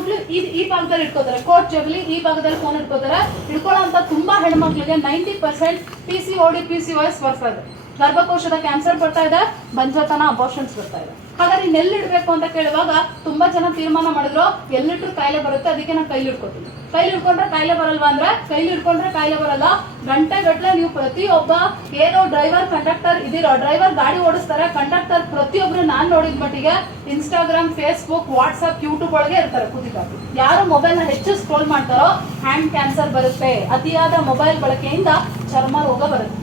ಹೆಣ್ಮಕ್ಳು ಈ ಭಾಗದಲ್ಲಿ ಇಟ್ಕೋತಾರೆ, ಕೋಟ್ ಜಗಲಿ ಈ ಭಾಗದಲ್ಲಿ ಫೋನ್ ಇಟ್ಕೋತಾರೆ. ಇಟ್ಕೊಳ್ಳೋ ಅಂತ ತುಂಬಾ ಹೆಣ್ಮಕ್ಳಿಗೆ 90% PCOD PCOS ಬರ್ತಾ ಇದೆ. ಗರ್ಭಕೋಶದ ಕ್ಯಾನ್ಸರ್ ಬರ್ತಾ ಇದೆ, ಬಂಜತನ, ಅಬೋರ್ಷನ್ಸ್ ಬರ್ತಾ ಇದೆ. ಹಾಗಾದ್ರೆ ಇನ್ನೆಲ್ಲಿ ಇಡಬೇಕು ಅಂತ ಕೇಳುವಾಗ ತುಂಬಾ ಜನ ತೀರ್ಮಾನ ಮಾಡಿದ್ರು ಎಲ್ಲಿಟ್ರು ಕಾಯಿಲೆ ಬರುತ್ತೆ, ಅದಕ್ಕೆ ನಾನು ಕೈಲಿ ಇಟ್ಕೊತೀನಿ. ಕೈಲಿ ಇಟ್ಕೊಂಡ್ರೆ ಕಾಯಿಲೆ ಬರಲ್ವಾ ಅಂದ್ರೆ ಕೈಲಿ ಇಟ್ಕೊಂಡ್ರೆ ಕಾಯಿಲೆ ಬರಲ್ಲ. ಗಂಟೆಗಟ್ಟಲೆ ನೀವು ಪ್ರತಿಯೊಬ್ಬ ಏನೋ ಡ್ರೈವರ್ ಕಂಡಕ್ಟರ್ ಇದೀರೋ, ಡ್ರೈವರ್ ಗಾಡಿ ಓಡಿಸ್ತಾರೆ, ಕಂಡಕ್ಟರ್ ಪ್ರತಿಯೊಬ್ರು ನಾನ್ ನೋಡಿದ ಮಟ್ಟಿಗೆ ಇನ್ಸ್ಟಾಗ್ರಾಮ್, ಫೇಸ್ಬುಕ್, ವಾಟ್ಸ್ಆಪ್, ಯೂಟ್ಯೂಬ್ ಒಳಗೆ ಇರ್ತಾರೆ ಕೂತಿದ್ದಾರೆ. ಯಾರು ಮೊಬೈಲ್ ನ ಹೆಚ್ಚು ಸ್ಕ್ರೋಲ್ ಮಾಡ್ತಾರೋ ಹ್ಯಾಂಡ್ ಕ್ಯಾನ್ಸರ್ ಬರುತ್ತೆ. ಅತಿಯಾದ ಮೊಬೈಲ್ ಬಳಕೆಯಿಂದ ಚರ್ಮ ರೋಗ ಬರುತ್ತೆ.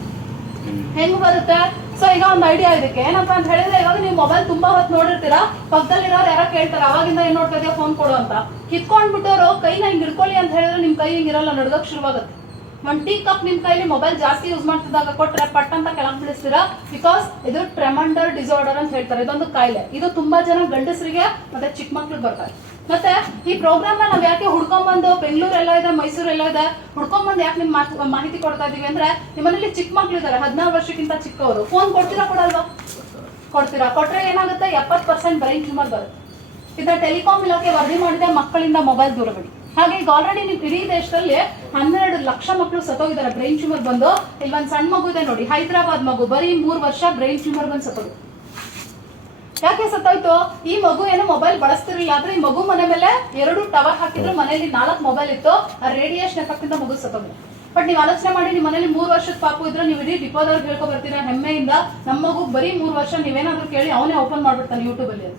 ಹೆಂಗ್ ಬರುತ್ತೆ? ಸೊ ಈಗ ಒಂದು ಐಡಿಯಾ ಇದಕ್ಕೆ ಏನಪ್ಪಾ ಅಂತ ಹೇಳಿದ್ರೆ, ಇವಾಗ ನೀವು ಮೊಬೈಲ್ ತುಂಬಾ ಹೊತ್ತು ನೋಡಿರ್ತೀರಾ, ಪಕ್ಕದಲ್ಲಿರೋರು ಯಾರೋ ಕೇಳ್ತಾರೆ ಅವಾಗಿಂದ ಏನ್ ನೋಡ್ತಾ ಇದೆಯಾ ಫೋನ್ ಕೊಡು ಅಂತ. ಕಿತ್ಕೊಂಡ್ಬಿಟ್ಟವರು ಕೈನ ಹಿಂಗ್ ಹಿಡ್ಕೊಳ್ಳಿ ಅಂತ ಹೇಳಿದ್ರೆ ನಿಮ್ ಕೈ ಹಿಂಗಿರಲ್ಲ, ನಡ್ಗಕ್ ಶುರುವಾಗುತ್ತೆ. ಒಂದ್ ಟೀ ಕಪ್ ನಿಮ್ ಕೈಲಿ ಮೊಬೈಲ್ ಜಾಸ್ತಿ ಯೂಸ್ ಮಾಡ್ತಿದ್ದಾಗ ಕೊಟ್ರೆ ಪಟ್ ಅಂತ ಕೆಳಗ್ ಬಿಡಿಸ್ತೀರಾ. ಬಿಕಾಸ್ ಇದು ಟ್ರೆಮಂಡರ್ ಡಿಸಾರ್ಡರ್ ಅಂತ ಹೇಳ್ತಾರೆ. ಇದೊಂದು ಕಾಯಿಲೆ. ಇದು ತುಂಬಾ ಜನ ಗಂಡಸರಿಗೆ ಮತ್ತೆ ಚಿಕ್ಕ ಮಕ್ಳಿಗೆ ಬರ್ತಾರೆ. ಮತ್ತೆ ಈ ಪ್ರೋಗ್ರಾಮ್ ನಾವ್ ಯಾಕೆ ಹುಡ್ಕೊಂಡ್ಬಂದು ಬೆಂಗಳೂರೆಲ್ಲ ಇದೆ, ಮೈಸೂರೆಲ್ಲ ಇದೆ, ಹುಡ್ಕೊಂಡ್ಬಂದು ಯಾಕೆ ನಿಮ್ ಮಾಹಿತಿ ಕೊಡ್ತಾ ಇದೀವಿ ಅಂದ್ರೆ, ನಿಮ್ಮನೇಲಿ ಚಿಕ್ಕ ಮಕ್ಳು ಇದಾರೆ 16 ವರ್ಷಕ್ಕಿಂತ ಚಿಕ್ಕವರು, ಫೋನ್ ಕೊಡ್ತೀರಾ ಕೊಡಲ್ವಾ? ಕೊಡ್ತೀರಾ. ಕೊಟ್ರೆ ಏನಾಗುತ್ತೆ? 70% ಬ್ರೈನ್ ಟ್ಯೂಮರ್ ಬರುತ್ತೆ. ಇದನ್ನ ಟೆಲಿಕಾಂ ಇಲಾಖೆ ವರದಿ ಮಾಡಿದೆ, ಮಕ್ಕಳಿಂದ ಮೊಬೈಲ್ ದೂರ ಬಿಡಿ. ಹಾಗೆ ಈಗ ಆಲ್ರೆಡಿ ನೀವು ಇಡೀ ದೇಶದಲ್ಲಿ 12 ಲಕ್ಷ ಮಕ್ಕಳು ಸತ್ತೋಗಿದ್ದಾರೆ ಬ್ರೈನ್ ಟ್ಯೂಮರ್ ಬಂದು. ಇಲ್ಲಿ ಒಂದ್ ಸಣ್ಣ ಮಗು ಇದೆ ನೋಡಿ, ಹೈದರಾಬಾದ್ ಮಗು, ಬರೀ 3 ವರ್ಷ ಬ್ರೈನ್ ಟ್ಯೂಮರ್ ಬಂದು ಸತ್ತೋದು. ಯಾಕೆ ಸತ್ತೋಯ್ತು? ಈ ಮಗು ಏನು ಮೊಬೈಲ್ ಬಳಸ್ತಿರ್ಲಿಲ್ಲ, ಆದ್ರೆ ಈ ಮಗು ಮನೆ ಮೇಲೆ 2 ಟವರ್ ಹಾಕಿದ್ರು, ಮನೆಯಲ್ಲಿ 4 ಮೊಬೈಲ್ ಇತ್ತು, ಆ ರೇಡಿಯೇಷನ್ ಎಫೆಕ್ಟ್ ಇಂದ ಮಗು ಸತ್ತೋಗಿದೆ. ಬಟ್ ನೀವು ಆಲೋಚನೆ ಮಾಡಿ, ನಿಮ್ಮ ಮನೇಲಿ 3 ವರ್ಷದ ಪಾಪು ಇದ್ರೆ ನೀವು ಇಡೀ ಡಿಪೋದವ್ರಿಗೆ ಹೇಳ್ಕೊ ಬರ್ತೀರಾ ಹೆಮ್ಮೆಯಿಂದ, ನಮ್ಮ ಮಗು ಬರೀ 3 ವರ್ಷ, ನೀವೇನಾದ್ರೂ ಕೇಳಿ ಅವನೇ ಓಪನ್ ಮಾಡ್ಬಿಡ್ತಾನೆ ಯೂಟ್ಯೂಬ್ ಅಲ್ಲಿ.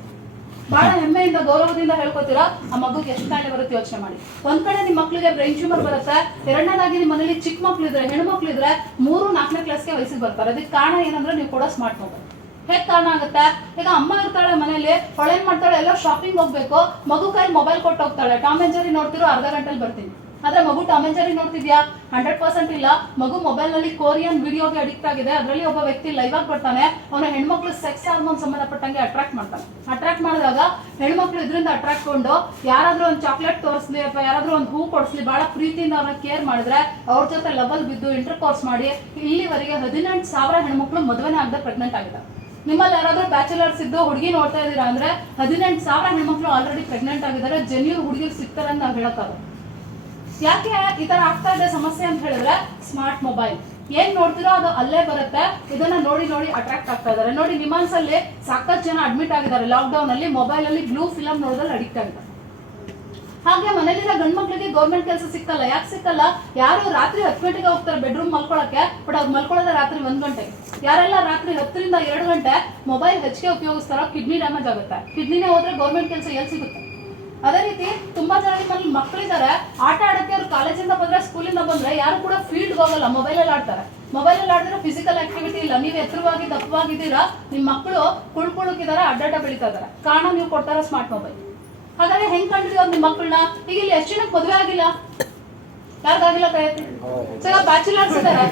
ಬಹಳ ಹೆಮ್ಮೆಯಿಂದ ಗೌರವದಿಂದ ಹೇಳ್ಕೊತೀರಾ, ಆ ಮಗುಗೆ ಎಷ್ಟು ಕಾಯಿಲೆ ಬರುತ್ತೆ ಯೋಚನೆ ಮಾಡಿ. ಒಂದ್ ಕಡೆ ನಿಮ್ ಮಕ್ಳಿಗೆ ಬ್ರೈನ್ ಟ್ಯೂಮರ್ ಬರುತ್ತೆ, ಎರಡನೇದಾಗಿ ನಿಮ್ಮ ಮನೇಲಿ ಚಿಕ್ಕ ಮಕ್ಳು ಇದ್ರೆ, ಹೆಣ್ಮಕ್ಳು ಇದ್ರೆ 3-4ನೇ ಕ್ಲಾಸ್ಗೆ ವಯಸ್ಸಿಗೆ ಬರ್ತಾರೆ. ಅದಕ್ಕೆ ಕಾರಣ ಏನಂದ್ರೆ ನೀವು ಕೊಡೋ ಸ್ಮಾರ್ಟ್ ಮೊಬೈಲ್. ಹೇಗ್ ಕಾರಣ ಆಗುತ್ತೆ? ಈಗ ಅಮ್ಮ ಇರ್ತಾಳೆ ಮನೇಲಿ, ಹೊಳೇನ್ ಮಾಡ್ತಾಳೆ, ಎಲ್ಲ ಶಾಪಿಂಗ್ ಹೋಗ್ಬೇಕು, ಮಗು ಕೈಲಿ ಮೊಬೈಲ್ ಕೊಟ್ಟು ಹೋಗ್ತಾಳೆ. ಟಾಮ್ ಅಂಡ್ ಜೆರ್ರಿ ನೋಡ್ತಿರೋ, ಅರ್ಧ ಗಂಟೆಲಿ ಬರ್ತೀನಿ. ಆದ್ರೆ ಮಗು ಟಾಮ್ ಅಂಡ್ ಜೆರ್ರಿ ನೋಡ್ತಿದ್ಯಾ? 100% ಇಲ್ಲ. ಮಗು ಮೊಬೈಲ್ ನಲ್ಲಿ ಕೊರಿಯನ್ ವಿಡಿಯೋಗೆ ಅಡಿಕ್ಟ್ ಆಗಿದೆ. ಅದರಲ್ಲಿ ಒಬ್ಬ ವ್ಯಕ್ತಿ ಲೈವ್ ಆಗಿ ಬರ್ತಾನೆ, ಅವನ ಹೆಣ್ಮಕ್ಳು ಸೆಕ್ಸ್ ಹಾರ್ಮೋನ್ ಸಂಬಂಧಪಟ್ಟಂಗೆ ಅಟ್ರಾಕ್ಟ್ ಮಾಡ್ತಾನೆ. ಅಟ್ರಾಕ್ಟ್ ಮಾಡಿದಾಗ ಹೆಣ್ಮಕ್ಳು ಇದರಿಂದ ಅಟ್ರಾಕ್ಟ್ ಕೊಂಡು ಯಾರಾದ್ರೂ ಒಂದು ಚಾಕ್ಲೇಟ್ ತೋರಿಸ್ಲಿ ಅಥವಾ ಯಾರಾದ್ರೂ ಒಂದು ಹೂ ಕೊಡಿಸ್ಲಿ, ಬಹಳ ಪ್ರೀತಿಯಿಂದ ಅವ್ರನ್ನ ಕೇರ್ ಮಾಡಿದ್ರೆ, ಅವ್ರ ಜೊತೆ ಲವಲ್ ಬಿದ್ದು ಇಂಟರ್ ಕೋರ್ಸ್ ಮಾಡಿ ಇಲ್ಲಿವರೆಗೆ 18,000 ಹೆಣ್ಮಕ್ಳು ಮದುವೆನೇ ಆಗದೆ ಪ್ರೆಗ್ನೆಂಟ್ ಆಗಿದ್ದಾರೆ. ನಿಮ್ಮಲ್ಲಿ ಯಾರಾದ್ರೂ ಬ್ಯಾಚುಲರ್ಸ್ ಇದ್ದು ಹುಡುಗಿ ನೋಡ್ತಾ ಇದೀರಾ ಅಂದ್ರೆ 18,000 ಹೆಣ್ಮಕ್ಳು ಆಲ್ರೆಡಿ ಪ್ರೆಗ್ನೆಂಟ್ ಆಗಿದ್ದಾರೆ. ಜೆನ್ಯೂನ್ ಹುಡುಗಿರು ಸಿಗ್ತಾರೆ ಅಂತ ನಾವು ಹೇಳಕ್ಕಾಗಲ್ಲ. ಯಾಕೆ ಈ ತರ ಆಗ್ತಾ ಇದೆ ಸಮಸ್ಯೆ ಅಂತ ಹೇಳಿದ್ರೆ, ಸ್ಮಾರ್ಟ್ ಮೊಬೈಲ್ ಏನ್ ನೋಡ್ತಿರೋ ಅದು ಅಲ್ಲೇ ಬರುತ್ತೆ. ಇದನ್ನ ನೋಡಿ ನೋಡಿ ಅಟ್ರಾಕ್ಟ್ ಆಗ್ತಾ ಇದಾರೆ. ನೋಡಿ ನಿಮಾನ್ಸ್ ಅಲ್ಲಿ ಸಾಕಷ್ಟು ಜನ ಅಡ್ಮಿಟ್ ಆಗಿದ್ದಾರೆ ಲಾಕ್ ಡೌನ್ ಅಲ್ಲಿ, ಮೊಬೈಲ್ ಅಲ್ಲಿ ಬ್ಲೂ ಫಿಲಂ ನೋಡಿದ್ರೆ ಅಡಿಕ್ಟ್ ಆಗಿದ್ದಾರೆ. ಹಾಗೆ ಮನೇಲಿರೋ ಗಂಡ್ ಮಕ್ಳಿಗೆ ಗೌರ್ಮೆಂಟ್ ಕೆಲಸ ಸಿಕ್ಕಲ್ಲ. ಯಾಕೆ ಸಿಕ್ಕಲ್ಲ? ಯಾರು ರಾತ್ರಿ 10 ಗಂಟೆಗೆ ಹೋಗ್ತಾರೆ ಬೆಡ್ರೂಮ್ ಮಲ್ಕೊಳಕ್ಕೆ, ಬಟ್ ಅವ್ರು ಮಲ್ಕೊಳ್ಳೋದೇ ರಾತ್ರಿ 1 ಗಂಟೆಗೆ. ಯಾರೆಲ್ಲ ರಾತ್ರಿ 10ರಿಂದ 2 ಗಂಟೆ ಮೊಬೈಲ್ ಹೆಚ್ಚಿಗೆ ಉಪಯೋಗಿಸ್ತಾರೋ ಕಿಡ್ನಿ ಡ್ಯಾಮೇಜ್ ಆಗುತ್ತೆ. ಕಿಡ್ನಿನೇ ಹೋದ್ರೆ ಗೌರ್ಮೆಂಟ್ ಕೆಲಸ ಎಲ್ಲಿ ಸಿಗುತ್ತೆ? ಅದೇ ರೀತಿ ತುಂಬಾ ಜನ ನಿಮ್ಮಲ್ಲಿ ಮಕ್ಕಳಿದ್ದಾರೆ, ಆಟ ಆಡಕ್ಕೆ ಅವ್ರು ಕಾಲೇಜಿಂದ ಬಂದ್ರೆ, ಸ್ಕೂಲಿಂದ ಬಂದ್ರೆ ಯಾರು ಕೂಡ ಫೀಲ್ಡ್ ಹೋಗಲ್ಲ, ಮೊಬೈಲ್ ಅಲ್ಲಿ ಆಡ್ತಾರೆ. ಮೊಬೈಲ್ ಅಲ್ಲಿ ಆಡಿದ್ರೆ ಫಿಸಿಕಲ್ ಆಕ್ಟಿವಿಟಿ ಇಲ್ಲ. ನೀವು ಎತ್ತರವಾಗಿ ದಪ್ಪವಾಗಿದ್ದೀರಾ, ನಿಮ್ ಮಕ್ಕಳು ಕುಳ್ಕುಳುಕಿದಾರೆ, ಅಡ್ಡಾಟ ಬೆಳೀತಾ ಇದಾರೆ. ಕಾರಣ ನೀವು ಕೊಡ್ತಾರ ಸ್ಮಾರ್ಟ್ ಮೊಬೈಲ್. ಹಾಗಾದ್ರೆ ಹೆಂಗ್ ಕಂಡಿದೀವಿ ನಿಮ್ ಮಕ್ಕಳನ್ನ? ಈಗ ಇಲ್ಲಿ ಎಷ್ಟು ಜನಕ್ಕೆ ಮದುವೆ ಆಗಿಲ್ಲ? ಯಾರಿಗಾಗಿಲ್ಲ ಕೈ ಎತ್ತಿ. ಸರ್ ಬ್ಯಾಚುಲರ್ಸ್ ಇದಾರೆ.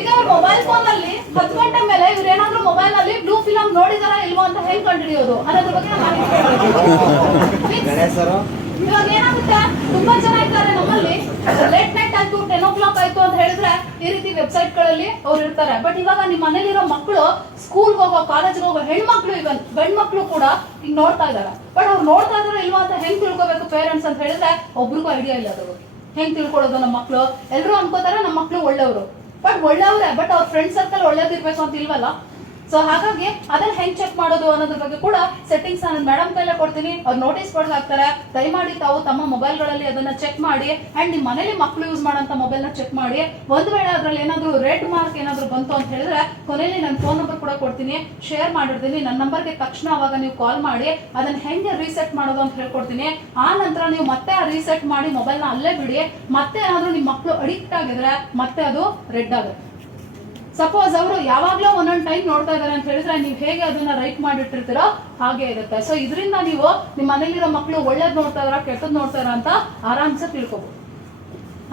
ಈಗ ಮೊಬೈಲ್ ಫೋನ್ ಅಲ್ಲಿ 10 ಗಂಟೆ ಮೇಲೆ ಇವ್ರು ಏನಾದ್ರು ಮೊಬೈಲ್ ಅಲ್ಲಿ ಬ್ಲೂ ಫಿಲಂ ನೋಡಿದಾರ ಇಲ್ವೋ ಅಂತ ಹೆಂಗ್ ಕಂಡುಹಿಡಿಯೋದು ಅನ್ನೋದ್ರ ಬಗ್ಗೆ ಇವಾಗ ಏನಾಗುತ್ತೆ, ತುಂಬಾ ಜನ ಇದ್ದಾರೆ ನಮ್ಮಲ್ಲಿ, ಲೇಟ್ ನೈಟ್ ಆಯ್ತು, 10 o'clock ಆಯ್ತು ಅಂತ ಹೇಳಿದ್ರೆ ಈ ರೀತಿ ವೆಬ್ಸೈಟ್ ಗಳಲ್ಲಿ ಅವ್ರು ಇರ್ತಾರೆ. ಬಟ್ ಇವಾಗ ನಿಮ್ ಮನೇಲಿರೋ ಮಕ್ಕಳು, ಸ್ಕೂಲ್ಗೆ ಹೋಗೋ, ಕಾಲೇಜ್ಗೆ ಹೋಗೋ ಹೆಣ್ಮಕ್ಳು, ಇವನ್ ಗಂಡ್ ಮಕ್ಳು ಕೂಡ ಈಗ ನೋಡ್ತಾ ಇದಾರೆ. ಬಟ್ ಅವ್ರು ನೋಡ್ತಾ ಇದಾರೆ ಇಲ್ವಾ ಅಂತ ಹೆಂಗ್ ತಿಳ್ಕೊಬೇಕು ಪೇರೆಂಟ್ಸ್ ಅಂತ ಹೇಳಿದ್ರೆ ಒಬ್ರಿಗೂ ಐಡಿಯಾ ಇಲ್ಲ ಅದ್ರ ಬಗ್ಗೆ. ಹೆಂಗ್ ತಿಳ್ಕೊಳ್ಳೋದು? ನಮ್ಮ ಮಕ್ಳು ಎಲ್ರು ಅನ್ಕೋತಾರೆ ನಮ್ಮ ಮಕ್ಳು ಒಳ್ಳೆಯವರು, ಬಟ್ ಒಳ್ಳೆಯವ್ರೆ, ಬಟ್ ಅವ್ರ ಫ್ರೆಂಡ್ ಸರ್ಕಲ್ ಒಳ್ಳೇದಿರ್ಬೇಕು ಅಂತ ಇಲ್ವಲ್ಲ. ಸೊ ಹಾಗಾಗಿ ಅದನ್ನ ಹೆಂಗ್ ಚೆಕ್ ಮಾಡೋದು ಅನ್ನೋದ್ರ ಬಗ್ಗೆ ಕೂಡ ಸೆಟ್ಟಿಂಗ್ಸ್ ನಾನು ಮೇಡಮ್ ಕೈಲೇ ಕೊಡ್ತೀನಿ. ಅವ್ರು ನೋಟಿಸ್ ಬೋರ್ಡ್ ಹಾಕ್ತಾರೆ. ದಯಮಾಡಿ ತಾವು ತಮ್ಮ ಮೊಬೈಲ್ ಗಳಲ್ಲಿ ಅದನ್ನ ಚೆಕ್ ಮಾಡಿ, ಅಂಡ್ ನಿಮ್ ಮನೇಲಿ ಮಕ್ಕಳು ಯೂಸ್ ಮಾಡೋಂತ ಮೊಬೈಲ್ ನ ಚೆಕ್ ಮಾಡಿ. ಒಂದ್ ವೇಳೆ ಅದ್ರಲ್ಲಿ ಏನಾದ್ರು ರೆಡ್ ಮಾರ್ಕ್ ಏನಾದ್ರು ಬಂತು ಅಂತ ಹೇಳಿದ್ರೆ ಕೊನೆಯಲ್ಲಿ ನನ್ನ ಫೋನ್ ನಂಬರ್ ಕೂಡ ಕೊಡ್ತೀನಿ, ಶೇರ್ ಮಾಡಿರ್ತೀನಿ. ನನ್ನ ನಂಬರ್ಗೆ ತಕ್ಷಣ ಅವಾಗ ನೀವು ಕಾಲ್ ಮಾಡಿ ಅದನ್ನ ಹೆಂಗೆ ರೀಸೆಟ್ ಮಾಡೋದು ಅಂತ ಹೇಳ್ಕೊಡ್ತೀನಿ. ಆ ನಂತರ ನೀವು ಮತ್ತೆ ಆ ರೀಸೆಟ್ ಮಾಡಿ ಮೊಬೈಲ್ ನ ಅಲ್ಲೇ ಬಿಡಿ. ಮತ್ತೆ ಏನಾದ್ರು ನಿಮ್ ಮಕ್ಕಳು ಅಡಿಕ್ಟ್ ಆಗಿದ್ರೆ ಮತ್ತೆ ಅದು ರೆಡ್ ಆಗುತ್ತೆ. ಸಪೋಸ್ ಅವರು ಯಾವಾಗ್ಲೂ ಒಂದೊಂದು ಟೈಮ್ ನೋಡ್ತಾ ಇದಾರೆ ಅಂತ ಹೇಳಿದ್ರೆ ನೀವು ಹೇಗೆ ಅದನ್ನ ರೈಟ್ ಮಾಡಿಟ್ಟಿರ್ತೀರೋ ಹಾಗೆ ಇರುತ್ತೆ. ಸೊ ಇದರಿಂದ ನೀವು ನಿಮ್ಮ ಮನೇಲಿರೋ ಮಕ್ಕಳು ಒಳ್ಳೇದ್ ನೋಡ್ತಾ ಇದಾರ, ಕೆಟ್ಟದ್ ನೋಡ್ತಾ ಇದಾರ ಅಂತ ಆರಾಮ್ಸೆ ತಿಳ್ಕೊಬಹುದು.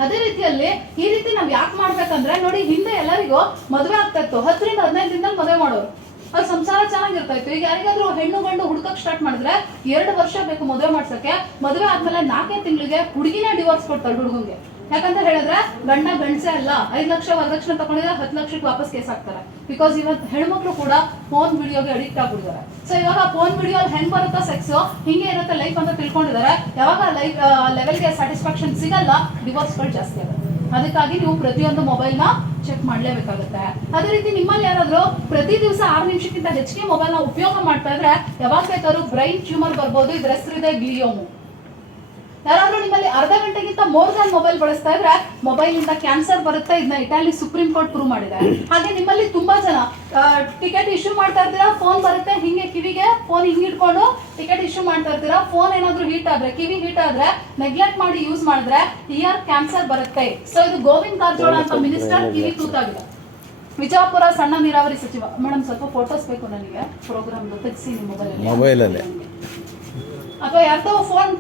ಅದೇ ರೀತಿಯಲ್ಲಿ ಈ ರೀತಿ ನಾವ್ ಯಾಕೆ ಮಾಡ್ಬೇಕಂದ್ರೆ, ನೋಡಿ ಹಿಂದೆ ಎಲ್ಲರಿಗೂ ಮದುವೆ ಆಗ್ತಾ ಇತ್ತು, 10ರಿಂದ 15 ದಿನದಲ್ಲಿ ಮದುವೆ ಮಾಡೋರು, ಅವ್ರ ಸಂಸಾರ ಚೆನ್ನಾಗಿರ್ತಾ ಇತ್ತು. ಈಗ ಯಾರಿಗಾದ್ರೂ ಹೆಣ್ಣು ಗಂಡು ಹುಡುಕಕ್ ಸ್ಟಾರ್ಟ್ ಮಾಡಿದ್ರೆ 2 ವರ್ಷ ಬೇಕು ಮದುವೆ ಮಾಡ್ಸಕ್ಕೆ. ಮದುವೆ ಆದ್ಮೇಲೆ 4 ತಿಂಗಳಿಗೆ ಹುಡುಗಿನೇ ಡಿವೋರ್ಸ್ ಕೊಡ್ತಾಳೆ ಹುಡುಗಂಗೆ. ಯಾಕಂತ ಹೇಳಿದ್ರೆ ಗಂಡಸೇ ಅಲ್ಲ, 5 ಲಕ್ಷ ವರದಕ್ಷಿಣೆ ತಗೊಂಡಿದ್ರೆ 10 ಲಕ್ಷಕ್ಕೆ ವಾಪಸ್ ಕೇಸ್ ಹಾಕ್ತಾರೆ. ಬಿಕಾಸ್ ಇವತ್ತು ಹೆಣ್ಮಕ್ಳು ಕೂಡ ಫೋನ್ ವಿಡಿಯೋಗೆ ಅಡಿಕ್ಟ್ ಆಗ್ಬಿಟ್ಟಿದ್ದಾರೆ. ಸೊ ಇವಾಗ ಫೋನ್ ವಿಡಿಯೋ ಹೆಂಗ್ ಬರುತ್ತಾ ಸೆಕ್ಸ್ ಹಿಂಗೆ ಇರುತ್ತೆ ಲೈಫ್ ಅಂತ ತಿಳ್ಕೊಂಡಿದ್ದಾರೆ. ಯಾವಾಗ ಲೈಫ್ ಲೆವೆಲ್ಗೆ ಸ್ಯಾಟಿಸ್ಫ್ಯಾಕ್ಷನ್ ಸಿಗಲ್ಲ, ಡಿವೋರ್ಸ್ಗಳು ಜಾಸ್ತಿ ಆಗುತ್ತೆ. ಅದಕ್ಕಾಗಿ ನೀವು ಪ್ರತಿಯೊಂದು ಮೊಬೈಲ್ನ ಚೆಕ್ ಮಾಡಲೇಬೇಕಾಗುತ್ತೆ. ಅದೇ ರೀತಿ ನಿಮ್ಮಲ್ಲಿ ಯಾರಾದ್ರೂ ಪ್ರತಿ ದಿವಸ 6 ನಿಮಿಷಕ್ಕಿಂತ ಹೆಚ್ಚಿಗೆ ಮೊಬೈಲ್ನ ಉಪಯೋಗ ಮಾಡ್ತಾ ಇದ್ರೆ ಯಾವಾಗ ಬೇಕಾದ್ರೂ ಬ್ರೈನ್ ಟ್ಯೂಮರ್ ಬರ್ಬೋದು. ಇದ್ರ ಹೆಸರಿದೆ ಗ್ಲಿಯೋಮು. ಯಾರಾದ್ರೂ ನಿಮ್ಮಲ್ಲಿ ಅರ್ಧ ಗಂಟೆಗಿಂತ ಮೋರ್ ದನ್ ಮೊಬೈಲ್ ಬಳಸ್ತಾ ಇದ್ರೆ ಮೊಬೈಲ್ ಇಂದ ಕ್ಯಾನ್ಸರ್ ಬರುತ್ತೆ. ಇದನ್ನ ಇಟಾಲಿ ಸುಪ್ರೀಂ ಕೋರ್ಟ್ ಪ್ರೂವ್ ಮಾಡಿದೆ. ಹಾಗೆ ನಿಮ್ಮಲ್ಲಿ ತುಂಬಾ ಜನ ಟಿಕೆಟ್ ಇಶ್ಯೂ ಮಾಡ್ತಾ ಇರ್ತೀರಾ, ಫೋನ್ ಬರುತ್ತೆ ಹಿಂಗೆ ಕಿವಿಗೆ ಫೋನ್ ಹಿಂಗ್ ಇಟ್ಕೊಂಡು ಟಿಕೆಟ್ ಇಶ್ಯೂ ಮಾಡ್ತಾ ಇರ್ತೀರಾ. ಫೋನ್ ಏನಾದ್ರೂ ಹೀಟ್ ಆದ್ರೆ, ಕಿವಿ ಹೀಟ್ ಆದ್ರೆ ನೆಗ್ಲೆಕ್ಟ್ ಮಾಡಿ ಯೂಸ್ ಮಾಡಿದ್ರೆ ಇಯರ್ ಕ್ಯಾನ್ಸರ್ ಬರುತ್ತೆ. ಸೊ ಇದು ಗೋವಿಂದ್ ಕಾರಜೋಳ ಅಂತ ಮಿನಿಸ್ಟರ್ ಕಿವಿ ತೂತಾಗಿದೆ. ವಿಜಯಪುರ ಸಣ್ಣ ನೀರಾವರಿ ಸಚಿವ. ಮೇಡಮ್ ಸ್ವಲ್ಪ ಫೋಟೋಸ್ ಬೇಕು ನನಗೆ ಪ್ರೋಗ್ರಾಮ್ ತೆಗಿಸಿ ನಿಮ್ಮ ಮೊಬೈಲಲ್ಲಿ. ಅಥವಾ ಯಾರ್ದೋ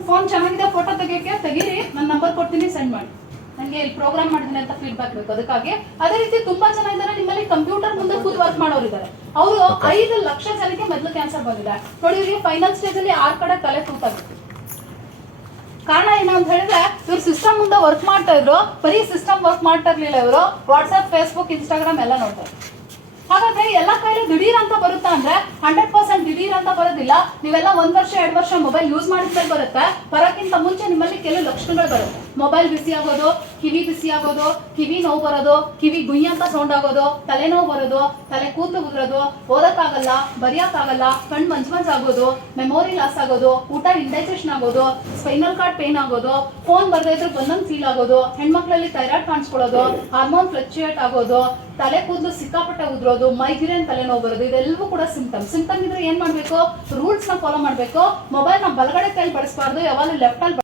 ಫೋನ್ ಚೆನ್ನಾಗಿದೆ ಫೋಟೋ ತೆಗೀರಿ, ನನ್ನ ನಂಬರ್ ಕೊಡ್ತೀನಿ, ಸೆಂಡ್ ಮಾಡಿ. ನನಗೆ ಇಲ್ಲಿ ಪ್ರೋಗ್ರಾಮ್ ಮಾಡಿದ್ದೀನಿ ಅಂತ ಫೀಡ್ಬ್ಯಾಕ್ ಬೇಕು. ಅದಕ್ಕಾಗಿ ಅದೇ ರೀತಿ ತುಂಬಾ ಜನ ಇದ್ದಾರೆ ನಿಮ್ಮಲ್ಲಿ ಕಂಪ್ಯೂಟರ್ ಮುಂದೆ ಕೂತ್ ವರ್ಕ್ ಮಾಡೋರು ಇದ್ದಾರೆ. ಅವರು 5 ಲಕ್ಷ ಜನಕ್ಕೆ ಮೊದಲು ಕ್ಯಾನ್ಸರ್ ಬಂದಿದೆ ನೋಡಿ. ಇವ್ರಿಗೆ ಫೈನಲ್ ಸ್ಟೇಜ್ ಅಲ್ಲಿ 6 ಕಡೆ ತಲೆ ತೂತಾಗುತ್ತೆ. ಕಾರಣ ಏನು ಅಂತ ಹೇಳಿದ್ರೆ ಇವ್ರು ಸಿಸ್ಟಮ್ ಮುಂದೆ ವರ್ಕ್ ಮಾಡ್ತಾ ಇದ್ರು. ಬರೀ ಸಿಸ್ಟಮ್ ವರ್ಕ್ ಮಾಡ್ತಾ ಇರ್ಲಿಲ್ಲ, ಇವರು ವಾಟ್ಸ್ಆಪ್, ಫೇಸ್ಬುಕ್, ಇನ್ಸ್ಟಾಗ್ರಾಮ್ ಎಲ್ಲ ನೋಡ್ತಾರೆ. ಹಾಗಾದ್ರೆ ಎಲ್ಲ ಕೈಲಿ ದಿಢೀರ್ ಅಂತ ಬರುತ್ತಾ ಅಂದ್ರೆ 100% ದಿಢೀರ್ ಅಂತ ಬರೋದಿಲ್ಲ. ನೀವೆಲ್ಲ 1 ವರ್ಷ 2 ವರ್ಷ ಮೊಬೈಲ್ ಯೂಸ್ ಮಾಡಿದ್ಮೇಲೆ ಬರುತ್ತೆ. ಬರೋಕ್ಕಿಂತ ಮುಂಚೆ ನಿಮ್ಮಲ್ಲಿ ಕೆಲವು ಲಕ್ಷಣಗಳು ಬರುತ್ತೆ. ಮೊಬೈಲ್ ಬಿಸಿ ಆಗೋದು, ಕಿವಿ ಬಿಸಿ ಆಗೋದು, ಕಿವಿ ನೋವು ಬರೋದು, ಕಿವಿ ಗುಯ್ ಅಂತ ಸೌಂಡ್ ಆಗೋದು, ತಲೆನೋವು ಬರೋದು, ತಲೆ ಕೂದಲು ಉದುರೋದು, ಓದಕ್ಕಾಗಲ್ಲ, ಬರೆಯಕ್ಕಾಗಲ್ಲ, ಕಣ್ ಮಂಜ್ ಆಗೋದು, ಮೆಮೊರಿ ಲಾಸ್ ಆಗೋದು, ಊಟ ಇಂಡೈಜೆಷನ್ ಆಗೋದು, ಸ್ಪೈನಲ್ ಕಾರ್ಡ್ ಪೇನ್ ಆಗೋದು, ಫೋನ್ ಬರ್ದೇ ಇದ್ರೆ ಒಂದೊಂದು ಫೀಲ್ ಆಗೋದು, ಹೆಣ್ಮಕ್ಳಲ್ಲಿ ಥೈರಾಯ್ಡ್ ಕಾಣಿಸ್ಕೊಳ್ಳೋದು, ಹಾರ್ಮೋನ್ ಫ್ಲಕ್ಚುಯೇಟ್ ಆಗೋದು, ತಲೆ ಕೂದಲು ಸಿಕ್ಕಾಪಟ್ಟೆ ಉದ್ರೋದು, ಮೈಗ್ರೇನ್ ತಲೆನೋವು ಬರೋದು, ಇದೆಲ್ಲವೂ ಕೂಡ ಸಿಂಪ್ಟಮ್ ಇದ್ರೆ ಏನ್ ಮಾಡ್ಬೇಕು? ರೂಲ್ಸ್ ನ ಫಾಲೋ ಮಾಡ್ಬೇಕು. ಮೊಬೈಲ್ ನ ಬಲಗಡೆ ಕೈಲಿ ಬಳಸಬಾರ್ದು, ಯಾವಾಗಲೂ ಲೆಫ್ಟ್ ಅಲ್ಲಿ